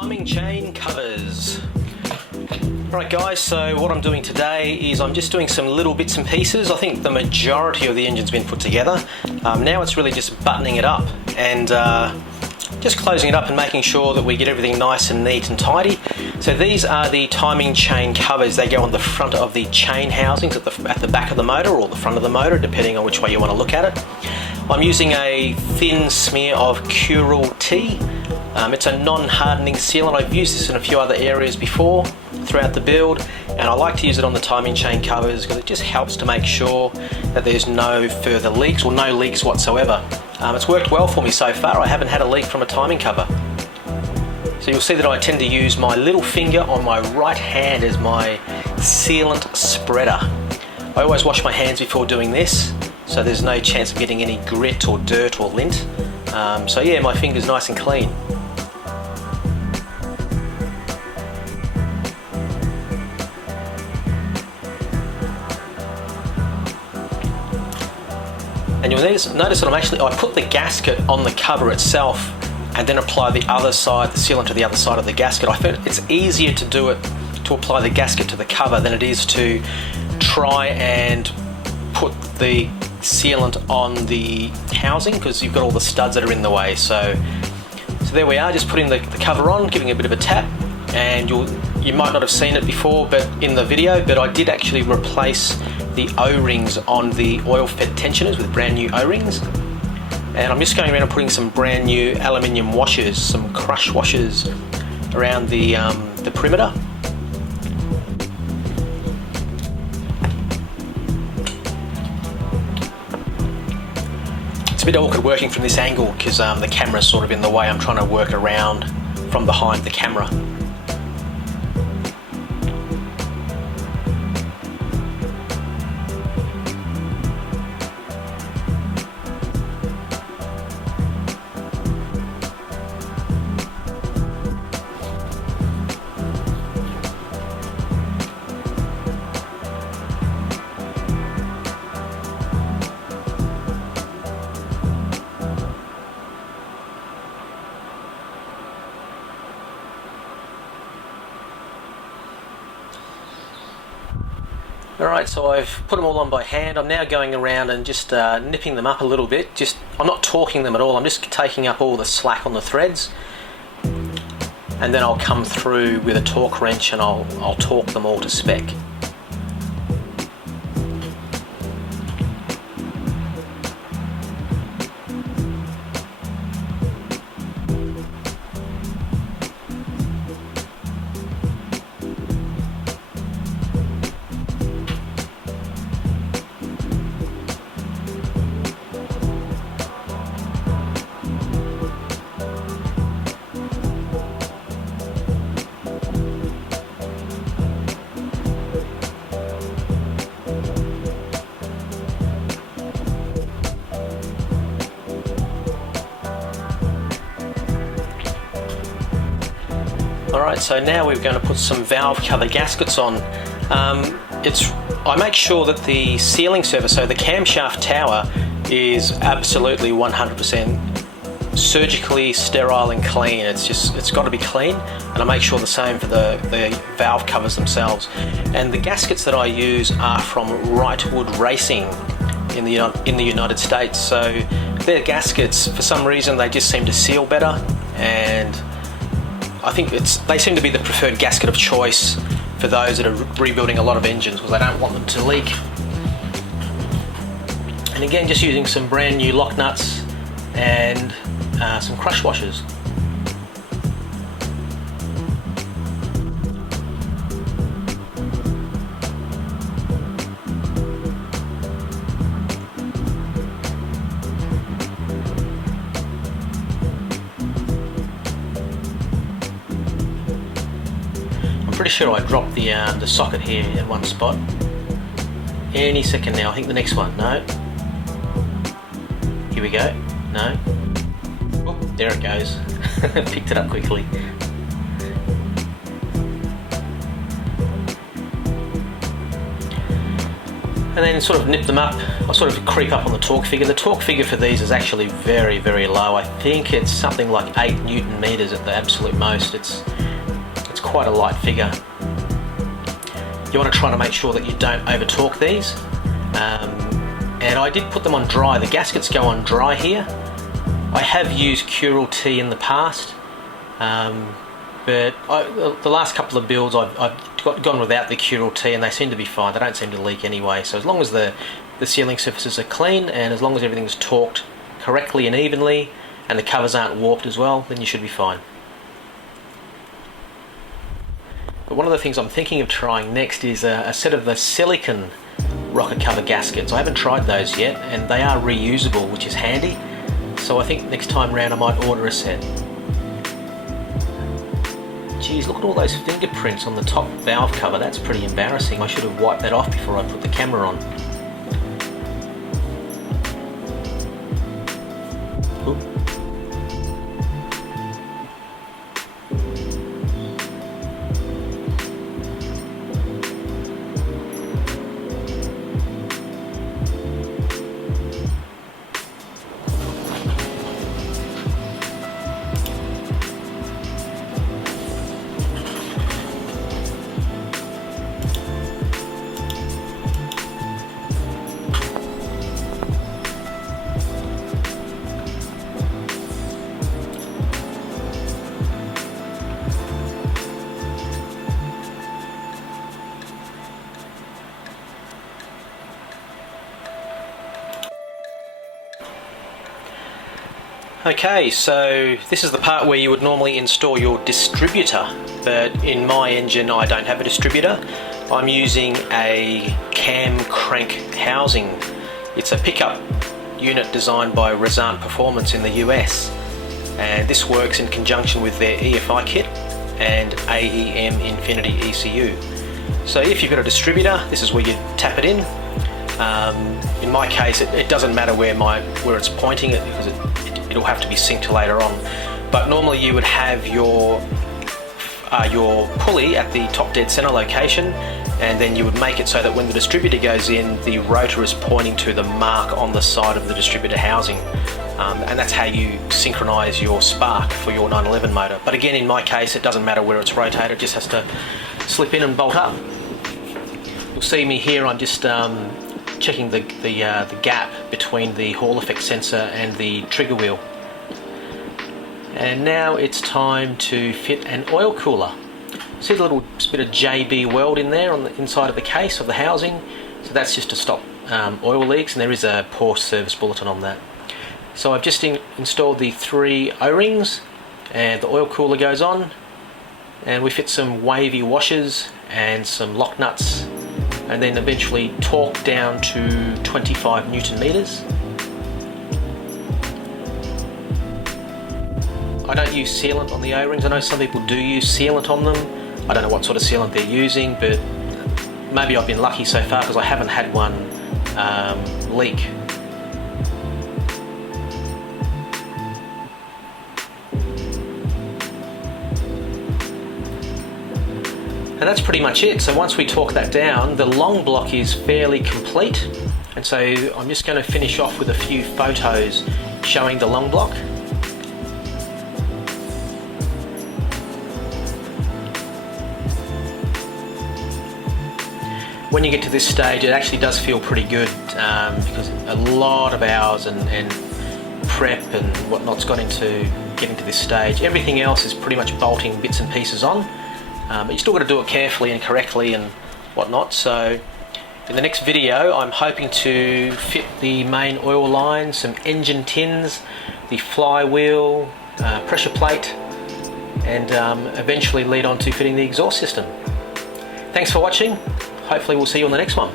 timing chain covers. Alright guys, so what I'm doing today is I'm just doing some little bits and pieces. I think the majority of the engine's been put together. Now it's really just buttoning it up and just closing it up and making sure that we get everything nice and neat and tidy. So these are the timing chain covers. They go on the front of the chain housings at the back of the motor or the front of the motor, depending on which way you want to look at it. I'm using a thin smear of Aircooled T. It's a non-hardening sealant. I've used this in a few other areas before throughout the build, and I like to use it on the timing chain covers because it just helps to make sure that there's no further leaks or no leaks whatsoever. It's worked well for me so far. I haven't had a leak from a timing cover. So you'll see that I tend to use my little finger on my right hand as my sealant spreader. I always wash my hands before doing this, so there's no chance of getting any grit or dirt or lint. So yeah, my finger's nice and clean. And you'll notice that I put the gasket on the cover itself and then apply the other side, the sealant to the other side of the gasket. I find it's easier to do it, to apply the gasket to the cover than it is to try and put the sealant on the housing, because you've got all the studs that are in the way. So there we are, just putting the cover on, giving it a bit of a tap, and you might not have seen it before but in the video, but I did actually replace the O-rings on the oil-fed tensioners with brand new O-rings. And I'm just going around and putting some brand new aluminium washers, some crush washers around the perimeter. It's a bit awkward working from this angle because the camera's sort of in the way. I'm trying to work around from behind the camera. Alright, so I've put them all on by hand. I'm now going around and just nipping them up a little bit. I'm not torquing them at all, I'm just taking up all the slack on the threads. And then I'll come through with a torque wrench and I'll torque them all to spec. Alright, so now we're going to put some valve cover gaskets on. I make sure that the sealing surface, so the camshaft tower, is absolutely 100% surgically sterile and clean. It's got to be clean, and I make sure the same for the valve covers themselves. And the gaskets that I use are from Wrightwood Racing in the United States. So their gaskets, for some reason, they just seem to seal better, and I think they seem to be the preferred gasket of choice for those that are rebuilding a lot of engines because they don't want them to leak. And again, just using some brand new lock nuts and some crush washers. Pretty sure I dropped the socket here at one spot. Any second now. I think the next one. No. Here we go. No. Oh, there it goes. Picked it up quickly. and then sort of nip them up. I sort of creep up on the torque figure. The torque figure for these is actually very, very low. I think it's something like 8 Newton meters at the absolute most. It's quite a light figure. You want to try to make sure that you don't over torque these. And I did put them on dry. The gaskets go on dry here. I have used Curel T in the past, but the last couple of builds I've gone without the Curel T, and they seem to be fine. They don't seem to leak anyway. So as long as the sealing surfaces are clean, and as long as everything's torqued correctly and evenly, and the covers aren't warped as well, then you should be fine. But one of the things I'm thinking of trying next is a set of the silicon rocker cover gaskets. I haven't tried those yet, and they are reusable, which is handy. So I think next time round I might order a set. Geez, look at all those fingerprints on the top valve cover. That's pretty embarrassing. I should have wiped that off before I put the camera on. Ooh. Okay, so this is the part where you would normally install your distributor, but in my engine I don't have a distributor. I'm using a cam crank housing. It's a pickup unit designed by Resant Performance in the US, and this works in conjunction with their EFI kit and AEM Infinity ECU. So if you've got a distributor, this is where you tap it in. In my case, it doesn't matter where it's pointing it, because it'll have to be synced later on. But normally you would have your pulley at the top dead center location, and then you would make it so that when the distributor goes in, the rotor is pointing to the mark on the side of the distributor housing. And that's how you synchronize your spark for your 911 motor. But again, in my case, it doesn't matter where it's rotated, it just has to slip in and bolt up. You'll see me here, I'm just checking the gap between the Hall effect sensor and the trigger wheel. And now it's time to fit an oil cooler. See the little bit of JB weld in there on the inside of the case of the housing? So that's just to stop oil leaks, and there is a Porsche service bulletin on that. So I've just installed the 3 O-rings, and the oil cooler goes on, and we fit some wavy washers and some lock nuts, and then eventually torque down to 25 Newton meters. I don't use sealant on the O-rings. I know some people do use sealant on them. I don't know what sort of sealant they're using, but maybe I've been lucky so far because I haven't had one leak. And that's pretty much it. So once we torque that down, the long block is fairly complete. And so I'm just going to finish off with a few photos showing the long block. When you get to this stage, it actually does feel pretty good because a lot of hours and prep and whatnot's gone into getting to this stage. Everything else is pretty much bolting bits and pieces on. But you still got to do it carefully and correctly and whatnot. So in the next video, I'm hoping to fit the main oil line, some engine tins, the flywheel, pressure plate, and eventually lead on to fitting the exhaust system. Thanks for watching. Hopefully we'll see you on the next one.